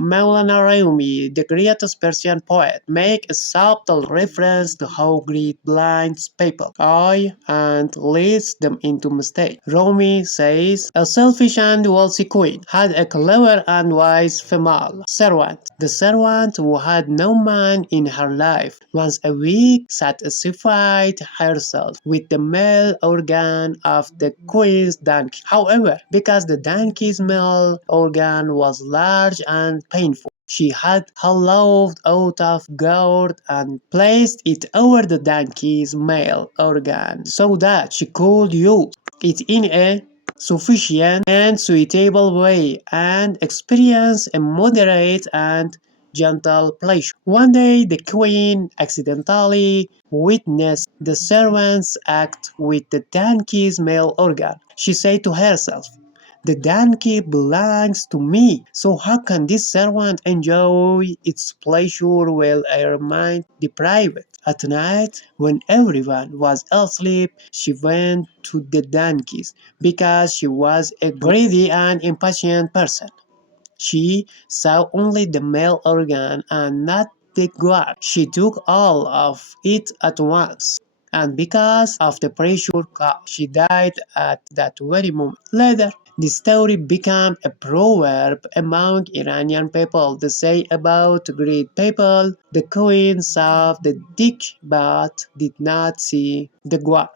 Maulana Rumi, the greatest Persian poet, make a subtle reference to how greed blinds people's eye and leads them into mistake. Rumi says, a selfish and wealthy queen had a clever and wise female servant. The servant, who had no man in her life, once a week satisfied herself with the male organ of the queen's donkey. However, because the donkey's male organ was large and painful, she had hollowed out of gourd and placed it over the donkey's male organ so that she could use it in a sufficient and suitable way and experience a moderate and gentle pleasure. One day the queen accidentally witnessed the servants act with the donkey's male organ. She said to herself, the donkey belongs to me, so how can this servant enjoy its pleasure while I remain deprived? At night, when everyone was asleep, she went to the donkeys because she was a greedy and impatient person. She saw only the male organ and not the gourd. She took all of it at once, and because of the pressure caused, she died at that very moment. Later, the story became a proverb among Iranian people. They say about great people, the queen saw the dick but did not see the gourd.